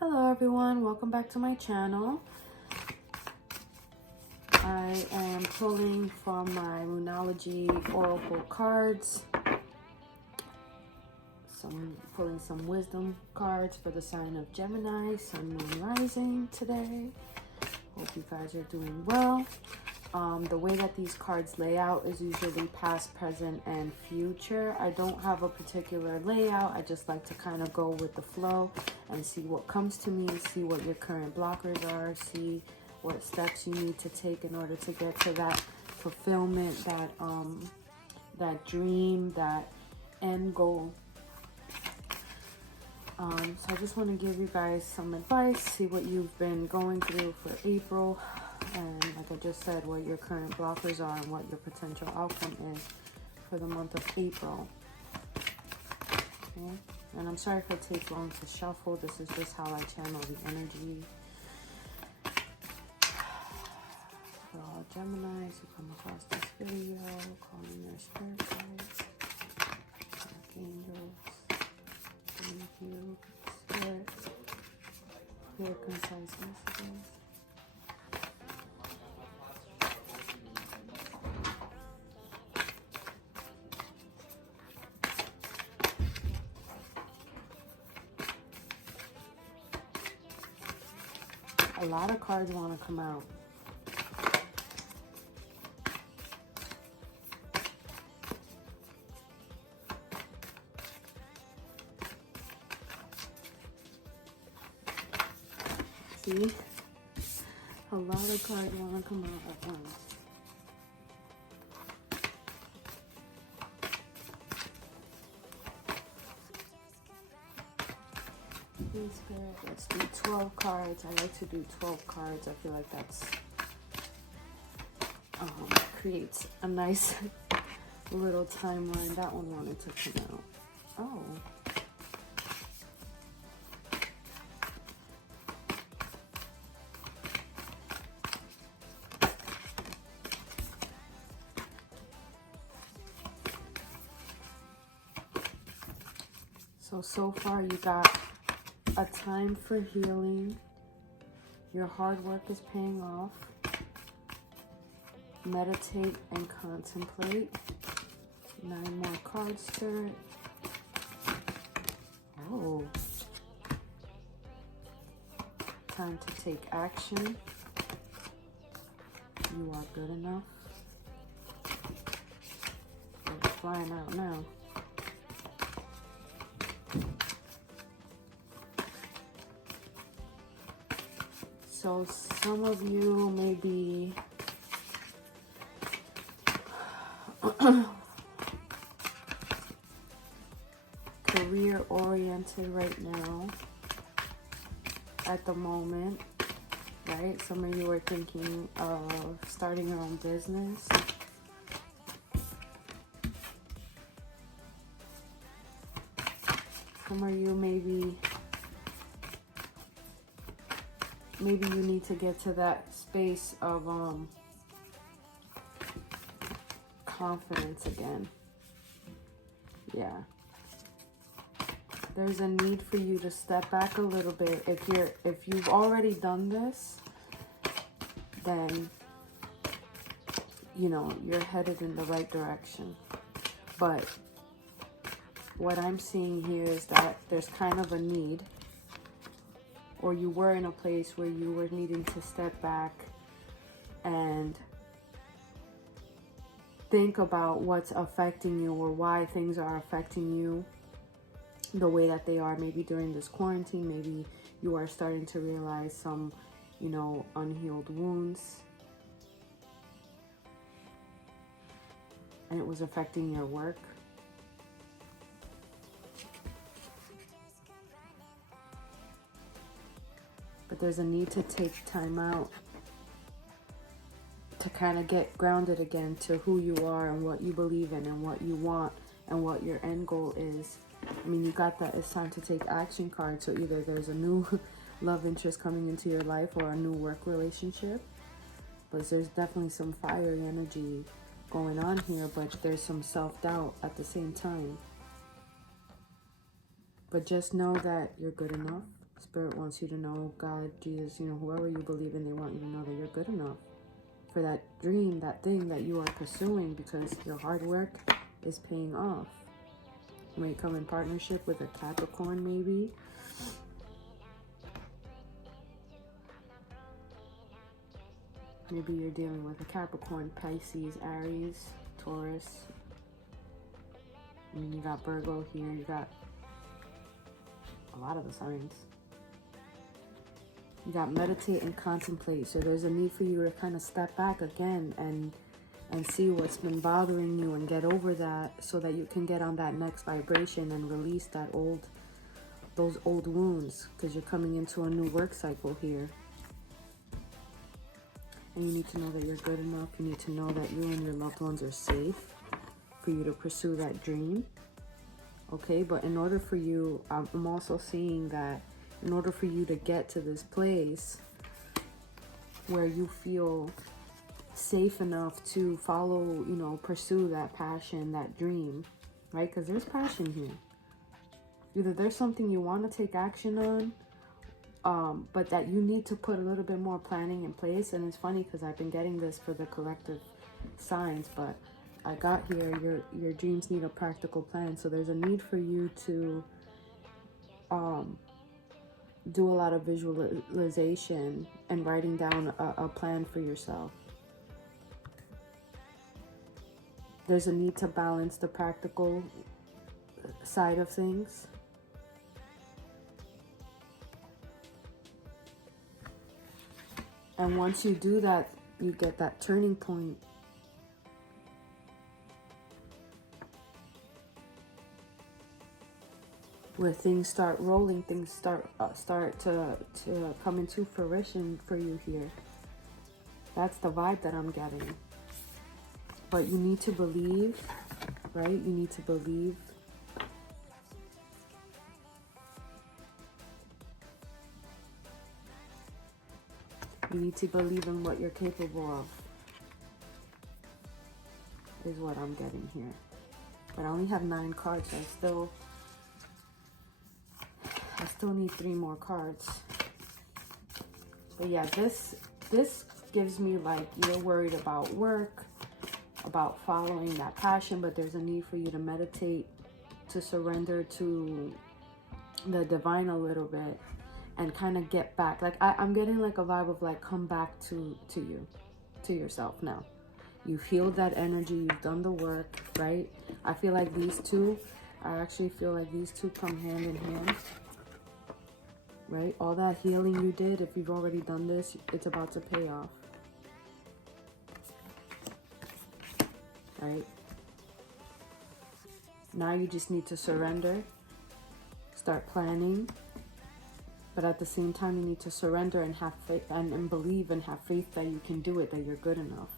Hello everyone, welcome back to my channel. I am pulling from my Moonology Oracle cards. Pulling some wisdom cards for the sign of Gemini, Sun, Moon, Rising today. Hope you guys are doing well. The way that these cards lay out is usually past, present, and future. I don't have a particular layout. I just like to kind of go with the flow and see what comes to me, see what your current blockers are, see what steps you need to take in order to get to that fulfillment, that dream, that end goal. So I just want to give you guys some advice, see what you've been going through for April, and like I just said, what your current blockers are and what your potential outcome is for the month of April. Okay? And I'm sorry if it takes long to shuffle. This is just how I channel the energy. For all Geminis who come across this video, calling their spirit guides, archangels, thank you, spirit, clear, concise messages. A lot of cards want to come out. See? A lot of cards want to come out at once. Spirit, let's do 12 cards. I like to do 12 cards. I feel like that's creates a nice little timeline. That one wanted to come out. Oh. So far you got a time for healing. Your hard work is paying off. Meditate and contemplate. 9 more cards, Spirit. Oh. Time to take action. You are good enough. They're flying out now. So some of you may be career oriented right now at the moment, right? Some of you are thinking of starting your own business. Some of you maybe you need to get to that space of confidence again. Yeah. There's a need for you to step back a little bit. If you've already done this, then you know you're headed in the right direction. But what I'm seeing here is that there's kind of a need, or you were in a place where you were needing to step back and think about what's affecting you or why things are affecting you the way that they are. Maybe during this quarantine, maybe you are starting to realize some, unhealed wounds. And it was affecting your work. But there's a need to take time out to kind of get grounded again to who you are and what you believe in and what you want and what your end goal is. I mean, you got that it's time to take action card. So either there's a new love interest coming into your life or a new work relationship. But there's definitely some fiery energy going on here, but there's some self-doubt at the same time. But just know that you're good enough. Spirit wants you to know, God, Jesus, you know, whoever you believe in, they want you to know that you're good enough for that dream, that thing that you are pursuing, because your hard work is paying off. You may come in partnership with a Capricorn, maybe. Maybe you're dealing with a Capricorn, Pisces, Aries, Taurus. I mean, you got Virgo here. You got a lot of the signs. You got meditate and contemplate. So there's a need for you to kind of step back again and see what's been bothering you and get over that, so that you can get on that next vibration and release those old wounds, because you're coming into a new work cycle here. And you need to know that you're good enough. You need to know that you and your loved ones are safe for you to pursue that dream. Okay, but in order for you, I'm also seeing that in order for you to get to this place where you feel safe enough to follow, you know, pursue that passion, that dream, right? Because there's passion here. Either there's something you want to take action on, but that you need to put a little bit more planning in place. And it's funny because I've been getting this for the collective signs, but I got here, your dreams need a practical plan. So there's a need for you to do a lot of visualization and writing down a plan for yourself. There's a need to balance the practical side of things. And once you do that, you get that turning point. Where things start rolling, things start to come into fruition for you here. That's the vibe that I'm getting. But you need to believe, right? You need to believe. You need to believe in what you're capable of, is what I'm getting here. But I only have 9 cards. I still need 3 more cards. But yeah, this gives me like you're worried about work, about following that passion, but there's a need for you to meditate, to surrender to the divine a little bit, and kind of get back. Like I'm getting like a vibe of like, come back to you, to yourself now. You've healed that energy, you've done the work, right? I feel like these two come hand in hand, right? All that healing you did, if you've already done this, it's about to pay off, right? Now you just need to surrender, start planning, but at the same time you need to surrender and have faith and believe and have faith that you can do it, that you're good enough.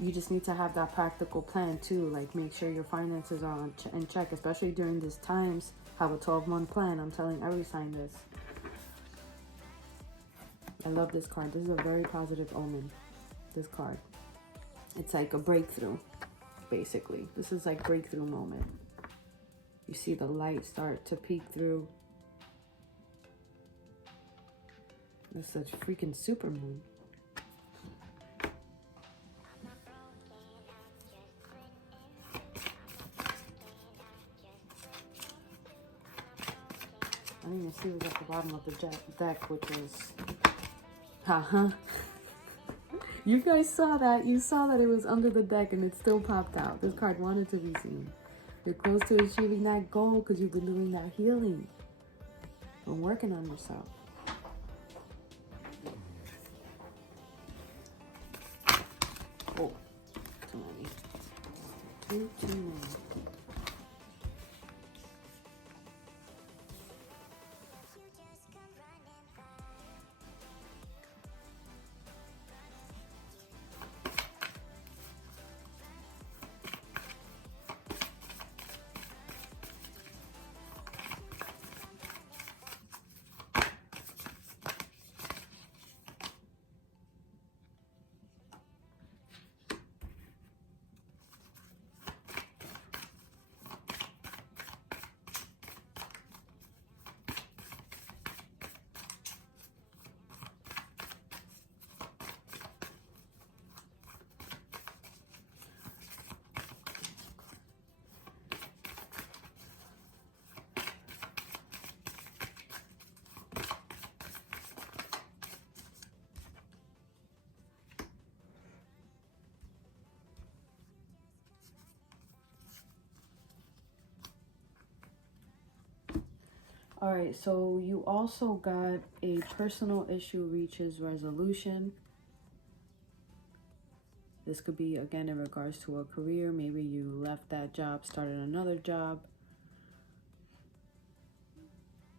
You just need to have that practical plan too, like make sure your finances are in check, especially during these times. Have a 12-month plan. I'm telling every sign this. I love this card. This is a very positive omen, this card. It's like a breakthrough, basically. This is like breakthrough moment. You see the light start to peek through. It's such a freaking super moon. I didn't even see what's at the bottom of the deck, which is... You guys saw that. You saw that it was under the deck and it still popped out. This card wanted to be seen. You're close to achieving that goal because you've been doing that healing and working on yourself. Oh, too many. Too many. All right, so you also got a personal issue reaches resolution. This could be, again, in regards to a career. Maybe you left that job, started another job.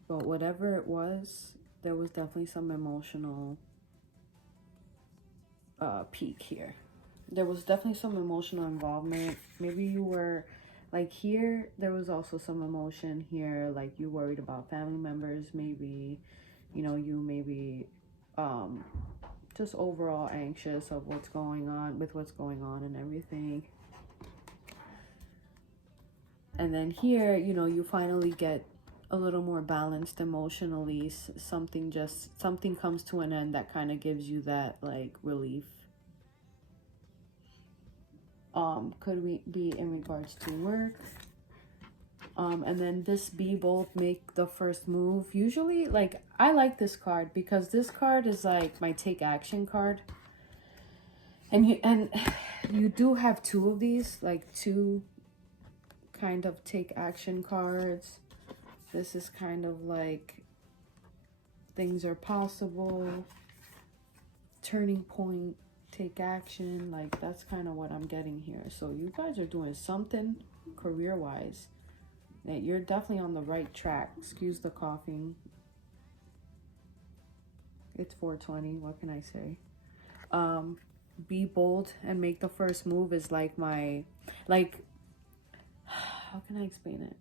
But whatever it was, there was definitely some emotional peak here. There was definitely some emotional involvement. Maybe you were, like here, there was also some emotion here. Like you worried about family members, maybe, you know, you maybe just overall anxious of what's going on, with what's going on and everything. And then here, you know, you finally get a little more balanced emotionally. Something comes to an end that kind of gives you that like relief. Could we be in regards to work? And then this be bold, make the first move. Usually, like, I like this card because this card is like my take action card. And you do have two of these, like two kind of take action cards. This is kind of like things are possible, turning point, take action. Like that's kind of what I'm getting here. So you guys are doing something career-wise that you're definitely on the right track. Excuse the coughing. It's 4:20. What can I say? Be bold and make the first move is like my, like, how can I explain it?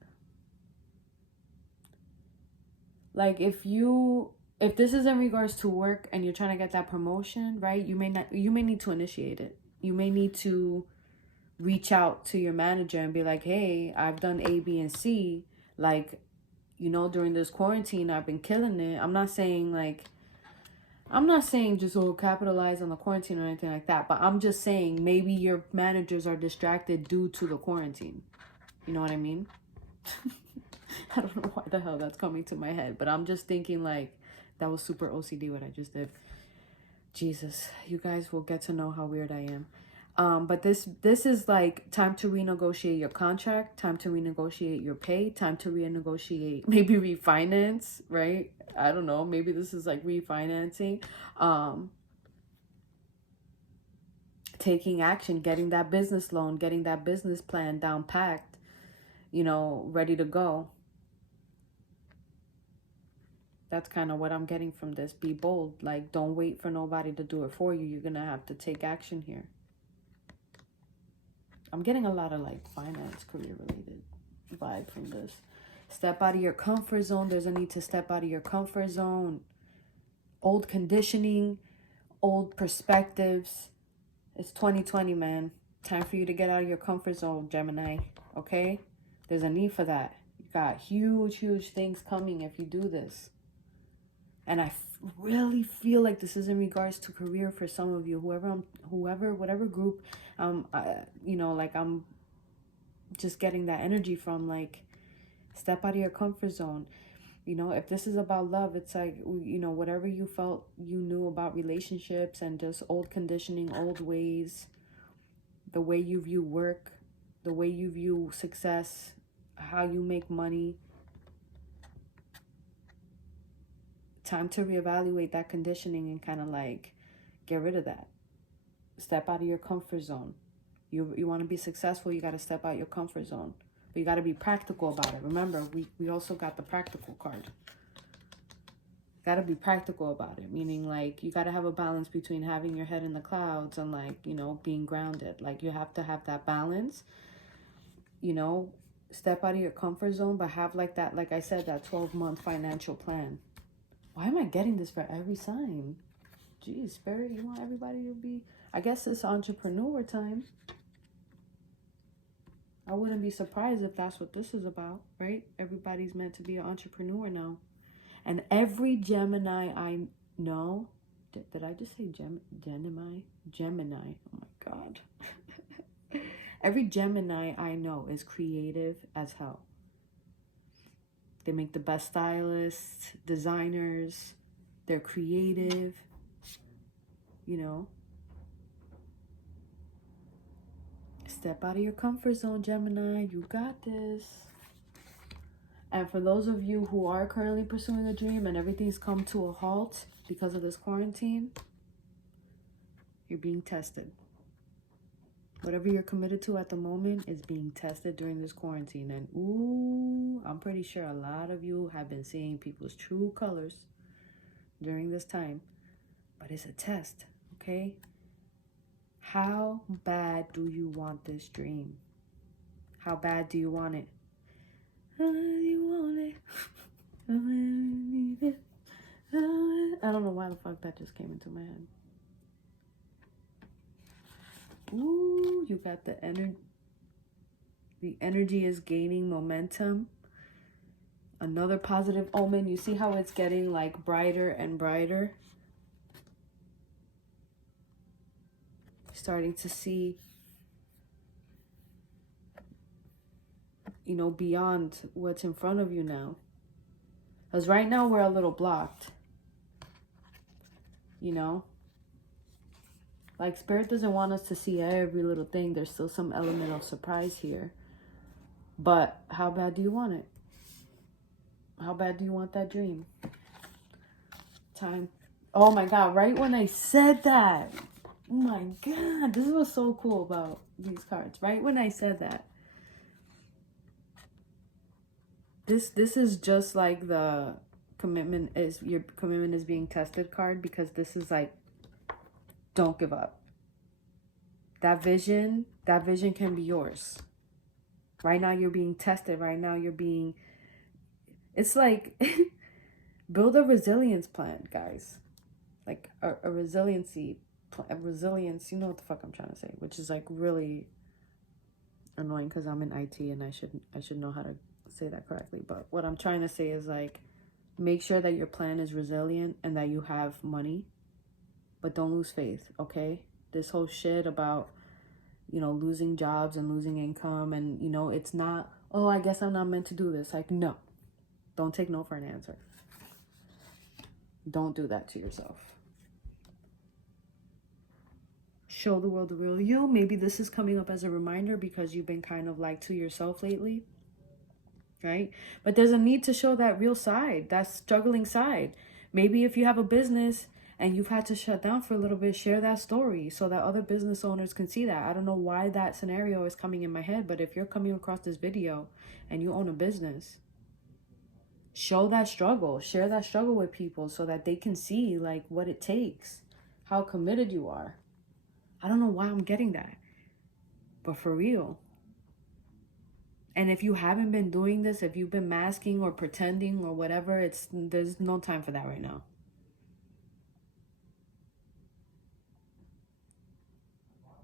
Like if this is in regards to work and you're trying to get that promotion, right? You may need to initiate it. You may need to reach out to your manager and be like, hey, I've done A, B, and C. Like, you know, during this quarantine, I've been killing it. I'm not saying just capitalize on the quarantine or anything like that. But I'm just saying maybe your managers are distracted due to the quarantine. You know what I mean? I don't know why the hell that's coming to my head. But I'm just thinking like that was super OCD what I just did. Jesus, you guys will get to know how weird I am. But this is like time to renegotiate your contract, time to renegotiate your pay, time to renegotiate, maybe refinance, right? I don't know. Maybe this is like refinancing, taking action, getting that business loan, getting that business plan down packed, you know, ready to go. That's kind of what I'm getting from this. Be bold. Like, don't wait for nobody to do it for you. You're going to have to take action here. I'm getting a lot of like finance, career related vibe from this. Step out of your comfort zone. There's a need to step out of your comfort zone. Old conditioning, old perspectives. It's 2020, man. Time for you to get out of your comfort zone, Gemini. Okay? There's a need for that. You got huge, huge things coming if you do this. And I really feel like this is in regards to career for some of you, whatever group, you know, like I'm just getting that energy from, like, step out of your comfort zone. You know, if this is about love, it's like, you know, whatever you felt you knew about relationships and just old conditioning, old ways, the way you view work, the way you view success, how you make money. Time to reevaluate that conditioning and kind of like get rid of that. Step out of your comfort zone. You want to be successful, you got to step out your comfort zone. But you got to be practical about it. Remember, we also got the practical card. Got to be practical about it, meaning like you got to have a balance between having your head in the clouds and, like, you know, being grounded. Like you have to have that balance, you know, step out of your comfort zone, but have like that, like I said, that 12-month financial plan. Why am I getting this for every sign? Geez, Spirit, you want everybody to be... I guess it's entrepreneur time. I wouldn't be surprised if that's what this is about, right? Everybody's meant to be an entrepreneur now. And every Gemini I know... Did I just say Gemini? Gemini. Oh my God. Every Gemini I know is creative as hell. They make the best stylists, designers. They're creative, you know. Step out of your comfort zone, Gemini. You got this. And for those of you who are currently pursuing a dream and everything's come to a halt because of this quarantine, you're being tested. Whatever you're committed to at the moment is being tested during this quarantine. And ooh, I'm pretty sure a lot of you have been seeing people's true colors during this time. But it's a test, okay? How bad do you want this dream? How bad do you want it? How bad do you want it? How bad do you need it? I don't know why the fuck that just came into my head. Ooh, you got the energy. The energy is gaining momentum. Another positive omen. You see how it's getting like brighter and brighter? Starting to see, you know, beyond what's in front of you now. Because right now we're a little blocked. You know? Like, Spirit doesn't want us to see every little thing. There's still some element of surprise here. But how bad do you want it? How bad do you want that dream? Time. Oh my God, right when I said that. Oh my God, this is what's so cool about these cards. Right when I said that. This is just like the your commitment is being tested card, because this is like, don't give up. That vision can be yours. Right now you're being tested. Right now you're being, it's like, build a resilience plan, guys. Like a resilience, you know what the fuck I'm trying to say, which is like really annoying because I'm in IT and I should know how to say that correctly. But what I'm trying to say is like, make sure that your plan is resilient and that you have money, but don't lose faith, okay? This whole shit about, you know, losing jobs and losing income, and, you know, it's not, oh, I guess I'm not meant to do this. Like, no. Don't take no for an answer. Don't do that to yourself. Show the world the real you. Maybe this is coming up as a reminder because you've been kind of like to yourself lately, right? But there's a need to show that real side, that struggling side. Maybe if you have a business and you've had to shut down for a little bit, share that story so that other business owners can see that. I don't know why that scenario is coming in my head, but if you're coming across this video and you own a business, show that struggle, share that struggle with people so that they can see like what it takes, how committed you are. I don't know why I'm getting that, but for real. And if you haven't been doing this, if you've been masking or pretending or whatever, there's no time for that right now.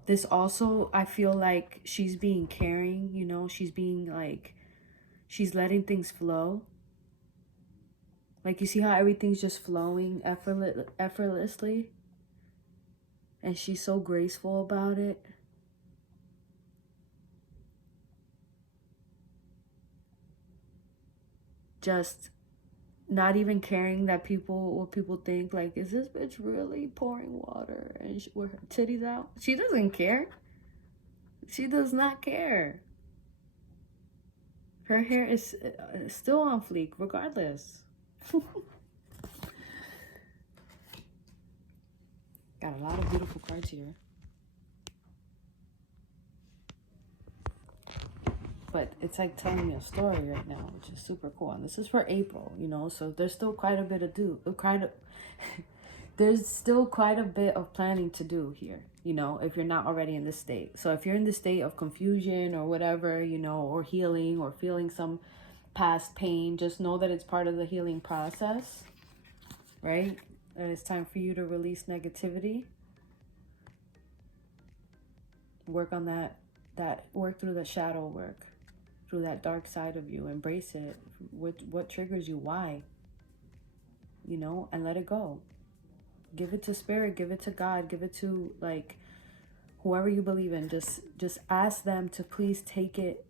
This also, I feel like she's being caring, you know, she's being like, she's letting things flow. Like, you see how everything's just flowing effortlessly? And she's so graceful about it. Just not even caring that what people think, like, is this bitch really pouring water and with her titties out? She doesn't care. She does not care. Her hair is still on fleek regardless. Got a lot of beautiful cards here. But it's like telling me a story right now, which is super cool. And this is for April, you know, so there's still quite a bit there's still quite a bit of planning to do here, you know, if you're not already in this state. So if you're in the state of confusion or whatever, you know, or healing or feeling some past pain, just know that it's part of the healing process, right? And it's time for you to release negativity. Work on that work through the shadow work, through that dark side of you. Embrace it. What triggers you, why, you know, and let it go. Give it to Spirit, give it to God, give it to like whoever you believe in. Just ask them to please take it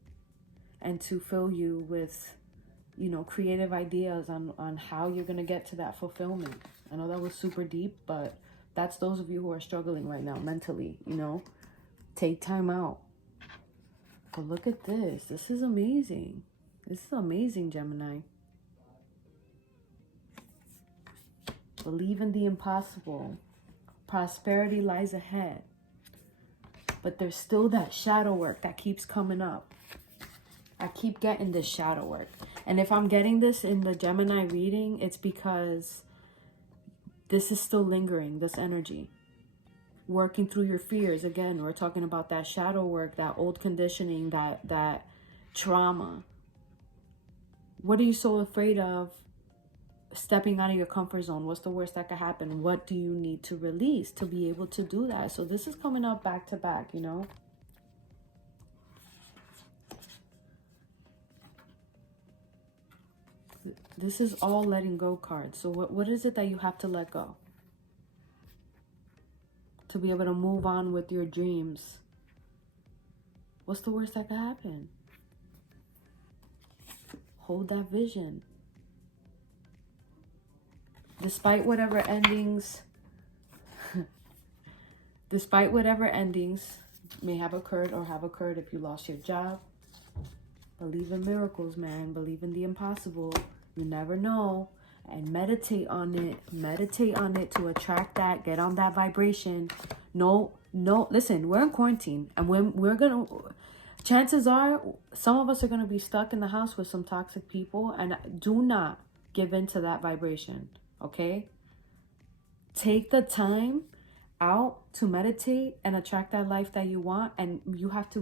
and to fill you with, you know, creative ideas on how you're gonna get to that fulfillment. I know that was super deep, but that's those of you who are struggling right now mentally, you know. Take time out. But look at this. This is amazing. This is amazing, Gemini. Believe in the impossible. Prosperity lies ahead. But there's still that shadow work that keeps coming up. I keep getting this shadow work. And if I'm getting this in the Gemini reading, it's because this is still lingering, this energy. Working through your fears. Again, we're talking about that shadow work, that old conditioning, that trauma. What are you so afraid of? Stepping out of your comfort zone. What's the worst that could happen? What do you need to release to be able to do that? So this is coming up back to back, you know. This is all letting go cards. So what is it that you have to let go to be able to move on with your dreams? What's the worst that could happen? Hold that vision. Despite whatever endings may have occurred or have occurred, if you lost your job, believe in miracles, man. Believe in the impossible. You never know. And meditate on it. Meditate on it to attract that. Get on that vibration. No, listen, we're in quarantine. And chances are, some of us are going to be stuck in the house with some toxic people. And do not give in to that vibration. Okay? Take the time out to meditate and attract that life that you want. And you have to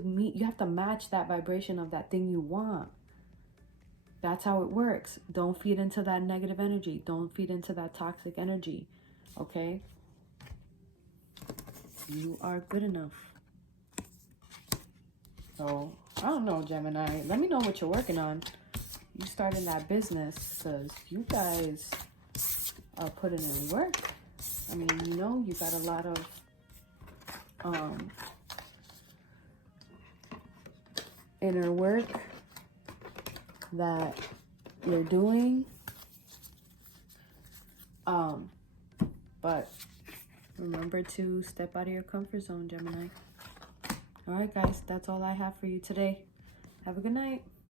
match that vibration of that thing you want. That's how it works. Don't feed into that negative energy. Don't feed into that toxic energy. Okay? You are good enough. So, I don't know, Gemini. Let me know what you're working on. You starting that business because you guys are putting in work. I mean, you know, you got a lot of inner work that you're doing. But remember to step out of your comfort zone, Gemini. All right, guys, that's all I have for you today. Have a good night.